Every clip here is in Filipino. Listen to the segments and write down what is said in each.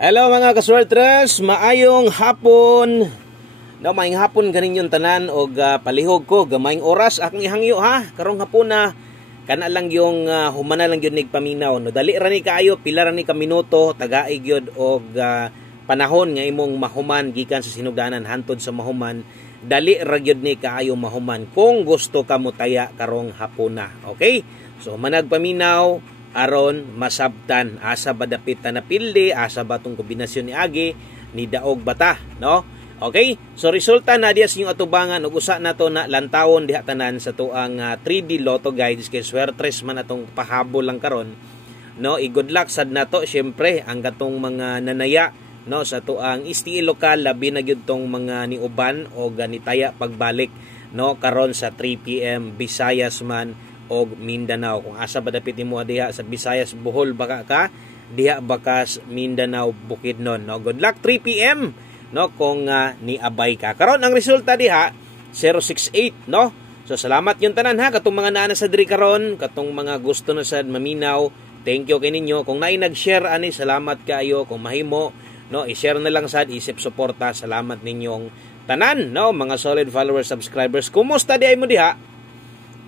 Hello mga kaswertres, maayong hapon. Maayong hapon ganin yung tanan o palihog ko, gamayng oras akong ihangyo ha. Karong hapon na kana lang yung humana lang yun nigpaminaw. No, dali ra ni kaayo, pila ra ni ka minuto, tagaig yun og panahon nga imong mahuman gikan sa sinugdanan hantod sa mahuman. Dali ra gyud ni kaayo mahuman kung gusto ka motaya karong hapon na. Okay? So managpaminaw aron masabtan asa ba dapit na pilde, asa ba tong kombinasyon ni agi ni daog bata, no? Okay? So resulta na diya sa inyong atubangan ug usa nato na lantawon diha tanan sa tuang 3D Lotto guides kay swertres man atong pahabol lang karon. No, i-good luck sad nato syempre ang katong mga nanaya no sa tuang STI lokal labi na gyud tong mga niuban o ganitaya pagbalik no karon sa 3 PM Visayas man og Mindanao. Kung asa ba dapit mo diha sa Visayas Bohol baka ka diha bakas Mindanao Bukidnon no. Good luck 3 PM no kung niabay ka. Karon ang resulta diha 068 no. So salamat yung tanan ha katong mga naa sa diri karon, katong mga gusto na sad maminaw. Thank you kay ninyo. Kung naay nag-share ani salamat kaayo. Kung mahimo no i-share na lang sad isip suporta. Salamat ninyong tanan no mga solid followers, subscribers. Kumusta di ay mo diha?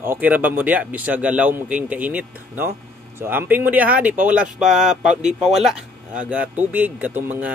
Okay ra ba mo diha bisag galaw mo kayong kainit no? So amping mo diha ha, di pa wala aga tubig katong mga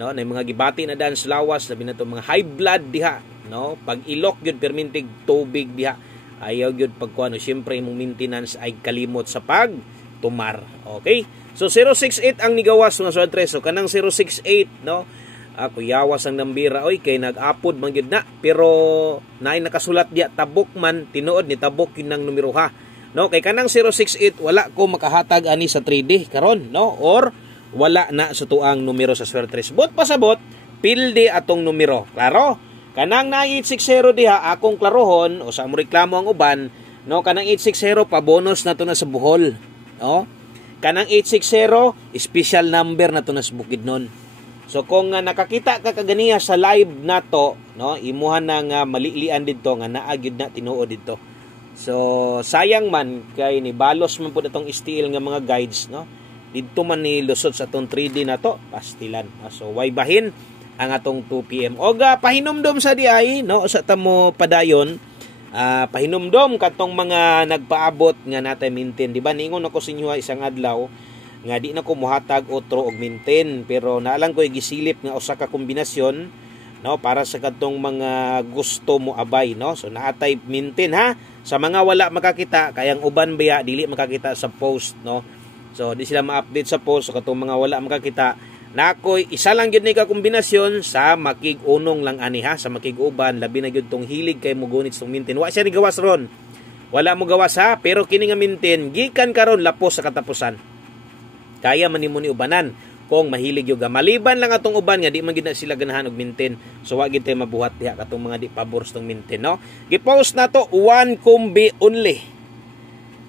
no na mga gibati na dan sa lawas labi na to mga high blood diha no. Pag ilok gyud permintig tubig diha ayaw gyud pagkuano syempre imong maintenance ay kalimot sa pag tumar. Okay? So 068 ang nigawas nga swertres. So kanang 068 no. Ako yawas ang nambira oy kay nag-apod man gyud na pero naay nakasulat diya tabok man tinuod ni tabok yun ng numero ha no. Kay kanang 068 wala ko makahatag ani sa 3D karon no or wala na sa tuang numero sa swertres. Bot pasabot pilde atong numero klaro. Kanang 860 diha akong klarohon o sa mo reklamo ang uban no. Kanang 860 pa bonus na to na sa Bohol no. Kanang 860 special number na to na sa Bukidnon. So kung nakakita ka kaganiya sa live nato no, imuhan na nga malilian didto nga naa gyud na tinuod didto. So sayang man kay ni balos man pud atong steel nga mga guides no. Didto man ni lusot sa atong 3D nato pastilan. So way bahin ang atong 2 PM. Og pahinumdom sa diay no sa tamo padayon. Pahinumdom katong mga nagpaabot nga natay maintain. Di ba ningon ako sa inyo isang adlaw nga di na ko muhatag otro og maintain pero naalang ko gisilip nga usa ka kombinasyon no para sa kadtong mga gusto mo abay no. So naatay maintain ha sa mga wala makakita kay ang uban baya dili makakita sa post no. So di sila ma-update sa post. So katong mga wala makakita nakoy isa lang gyud ni ka kombinasyon sa makig-unong lang ani ha sa makig-uban labi na gyud tong hilig kay mo gunit tong maintain. Wa siya ni gawas ron. Wala mo gawas ha pero kini nga maintain gikan karon lapos sa katapusan. Kaya man nimo ni ubanan kung mahilig yoga. Maliban lang atong uban nga di man gid na sila ganahan og maintain. So wa gid tay mabuhat diha katong mga di pabor tong maintain no. Gi-post nato one combi only.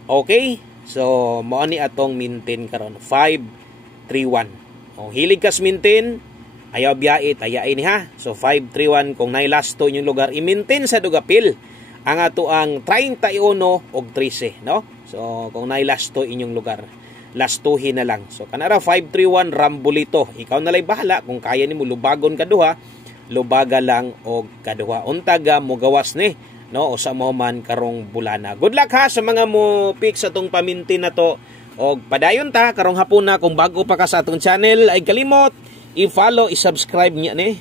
Okay? So mao ni atong maintain karon 531. Kung hilig kas maintain ayaw biyait ayain ni ha. So 531 kung nay lasto inyong lugar i-maintain sa dugapil ang ato ang 31 og 13 no. So kung nay lasto inyong lugar lastuhin na lang. So kanara 531 Rambolito. Ikaw na lay bahala kung kaya nimo lubagon kaduha, lubaga lang og kaduha. Untaga mo gawas ni no usa mo man karong bulana. Good luck ha sa mga mo pick sa tong paminti na to. Og padayon ta karong hapon na kung bago pa ka sa atong channel ay kalimot i-follow, i-subscribe niya ni.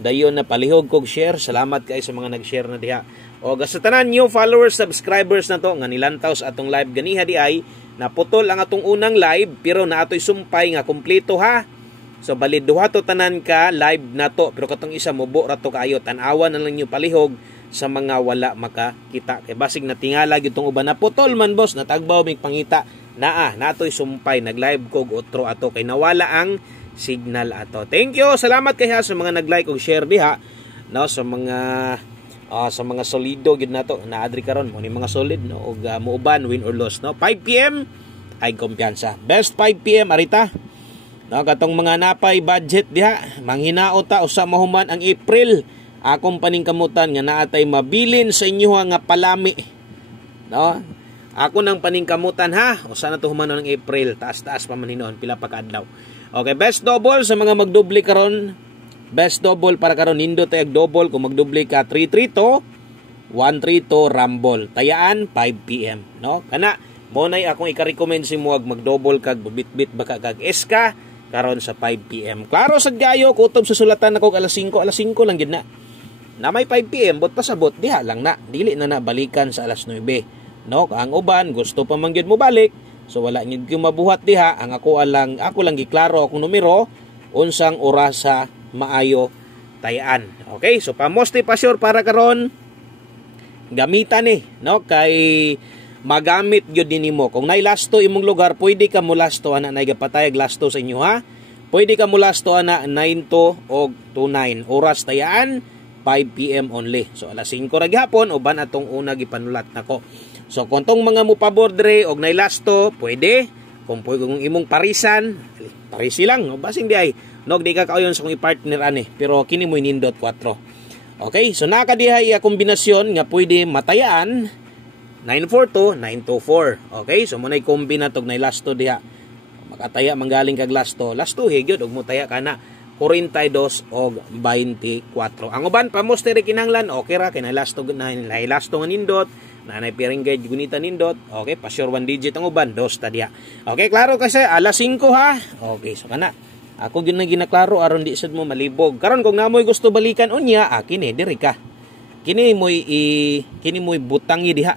Dayon na palihog kog share. Salamat kay sa mga nag-share na diha. Og sa tanan new followers, subscribers na to nga nilantaw sa atong live ganiha di ay naputol ang atong unang live pero naatoy sumpay nga kumpleto ha. So bali duha to tanan ka live na to pero katong isa mobo ra to kaayo tan-awan na lang niyo palihog sa mga wala makakita kay basig natingala gyud tong uban naputol man boss natagbaw mig pangita naa natoy sumpay nag-live kog otro ato kay nawala ang signal ato. Thank you, salamat kay ha sa mga nag-like ug share diha no sa mga solido gid nato naadri karon mo ni mga solid no og muuban win or loss no. 5 PM ay kumpiyansa. Best 5 PM arita. No katong mga napay budget diha manghinaot ta usa mahuman ang April. Akong paningkamutan nga naatay mabilin sa inyo nga palami. No? Ako nang paningkamutan ha. Usa na to human ng April, taas-taas pa man hinon pila pa kaadlaw. Okay, best double sa mga magdubli karon. Best double para karon nindot ay double kung magdubli ka 332 132 rumble. Tayaan 5 PM, no? Kana mo nay akong ika-recommend si mo mag-double kag bit-bit baka kag SK karon sa 5 PM. Klaro sad gayo kutob sa sulatan nako alas 5 lang gid na. Na may 5 PM bot pasabot diha lang na. Dili na balikan sa alas 9. No, ang uban gusto pa man gyud mo balik. So wala gyud gyud mabuhat diha. Ang ako lang giklaro akong numero unsang oras sa maayo tayaan. Okay? So pamoste pa sure para karon gamitan no kay magamit gyud nimo. Kung nay lasto imong lugar, pwede ka mo lasto ana nay gapatayag lasto sa inyo ha. Pwede ka mo lasto ana 9 to og 29 oras tayaan 5 PM only. So alas 5 ra gyapon uban atong una gipanulat nako. So kung tong mga mupabor dre og nay lasto, pwede. Kung imong parisan, parisi lang no basing di ay nog di ka kauyon sa kong i-partner ani, pero kini mo nindot 4. Okay, so nakadihay kombinasyon nga pwede matayaan 942 924. Okay, so munay kombina tog nay lasto diha. Makataya manggaling kag lasto gyud og mutaya kana 42 og 24. Ang uban pamoste ri kinahanglan okay ra kay lasto nga nindot, nanay piring guide gunita nindot. Okay, pa sure 1 digit ang uban, dos ta diha. Okay, klaro kasi alas 5 ha. Okay, so kana ako gyud na ginaklaro aron di sad mo malibog. Karon kung namoy gusto balikan unya, kini diri ka. Kini moy butangi diha.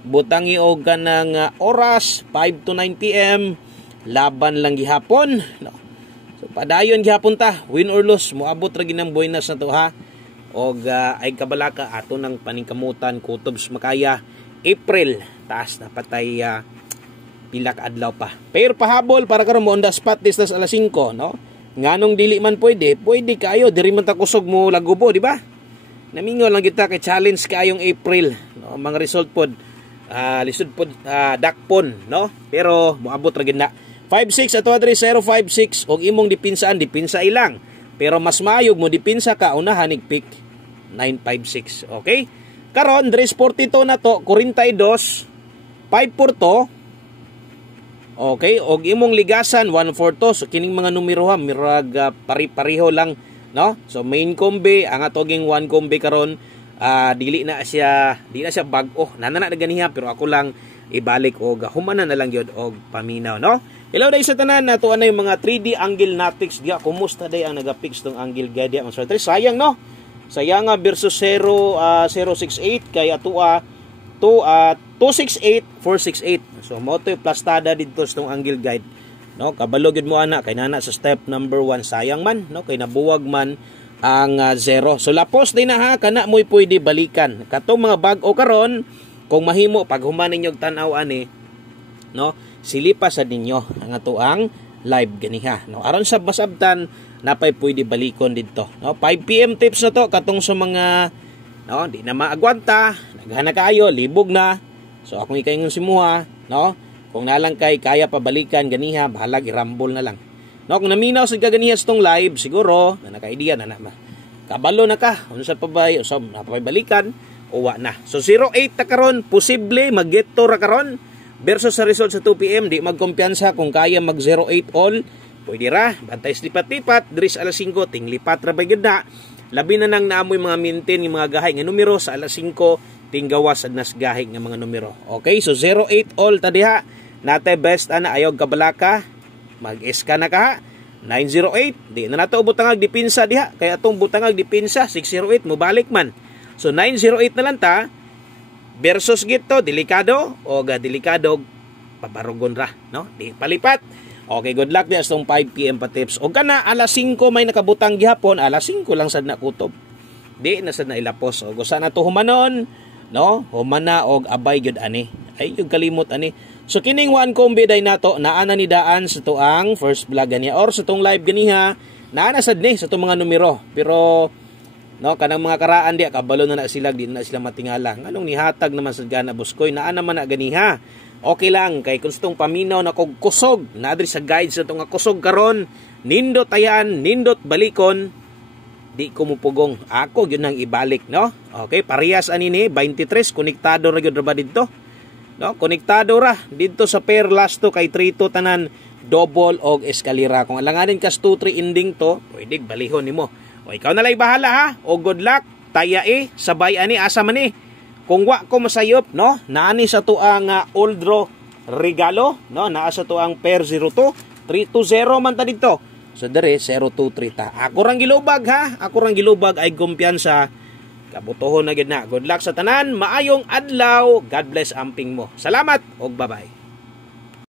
Butangi og kanang oras 5 to 9 PM laban lang gihapon. No. So padayon gihapon ta, win or lose moabot ra ginang buenas na to ha. Og ay kabalaka ato ng paningkamutan kutob makaya April taas na patay pila ka adlaw pa. Pero pahabol para karon mo on the spot this alas 5 no. Nganong dili man pwede kayo diri man ta kusog mo lagubo di ba? Namingon lang kita kay challenge kayong April no, mga result pod lisod pod dakpon no. Pero moabot ra gid na 56 ato adre 056 og imong dipinsa ilang. Pero mas maayog mo dipinsa ka unahan ig pick 956. Okay? Karon dress 42 na to 42 542. Okay, og imong ligasan 142. So kining mga numero ha mirag pari-pareho lang no. So main kombi ang atoging 1 kombi karon di na siya bag-o. Nana na ganiha pero ako lang ibalik og humanan na lang gyud og paminaw no. Hello day sa tanan nato anay mga 3D angle natics diha. Kumusta day ang naga-fix tong angle guide diha? Sayang no. Sayang versus 068 kay atua 268 468. So mo to plastada dito sa tong angle guide. No, kabalo gid mo ana kay nana sa step number 1 sayang man no kay nabuwag man ang 0. So lapos din na ha kana mo'y pwede balikan. Katong mga bag-o karon kung mahimo pag human ninyo tan-aw ani no, silipa sa ninyo ang atuang live ganiha no. Aron sa masabtan napay pwede balikon didto no. 5 PM tips na to katong sa mga no di na maagwanta, naghana kayo, libog na. So akong ikaingon si Muha no, kung nalang kay kaya pa balikan ganiha, bahalag irambol na lang. No, kung naminaw sa ganiha sa tong live, siguro na naka-idea na kabalo na ka, unsa pa ba so napabalikan o wa na. So 08 ta karon, posible mag-get to ra karon versus sa result sa 2 PM, di magkumpiyansa kung kaya mag 08 all, pwede ra, bantay lipat-lipat, diri sa alas 5 ting lipat ra ba gyud na. Labi na nang naamoy mga maintain ng mga gahay nga numero sa alas 5 ting gawas sa nas gahay nga mga numero. Okay, so 08 all ta diha. Natay best ana ayog kabalaka, mag-SK na ka 908. Di na nato butangag dipinsa diha, kaya atong butangag dipinsa 608 mo balik man. So 908 na lang ta versus gito delikado o delikado paparugon ra no, di palipat. Okay, good luck diya sa 5 PM pa tips. O kana alas 5 may nakabutang gihapon, alas 5 lang sad na kutob. Di na sad na ilapos. O gusa na to humanon, no? Humana og abay gyud ani. Ay yung kalimot ani. So kining one kombi day nato naana ni daan sa tuang first vlog ganiya or sa tong live ganiha, naana sad ni sa tong mga numero. Pero no, kanang mga karaan diya kabalo na sila, di na sila matingala. Nganong nihatag naman sad gana buskoy, naana man na ganiha. Okay lang kay kung paminaw na kog kusog na adri sa guide sa tong kusog karon, nindot ayan, nindot balikon, di ko mupugong ako gyud nang ibalik no. Okay, parehas ani ni 23 konektado ra gyud ra ba didto No, konektado ra dito sa pair last to kay 3 to tanan double og eskalera. Kung alanganin kas 2-3 ending to, pwede balihon nimo. O ikaw na lay bahala ha. O good luck. Taya sabay ani asa man Kung wa ko masayop, no, naani sa tuang old draw regalo, no, naa sa tuang pair 02, 320 man ta dito. So dere 023 ta. Ako rang gilubag ha. Ako rang gilubag ay kumpiyansa. Kabutohon na gid na. Good luck sa tanan. Maayong adlaw. God bless amping mo. Salamat og bye-bye.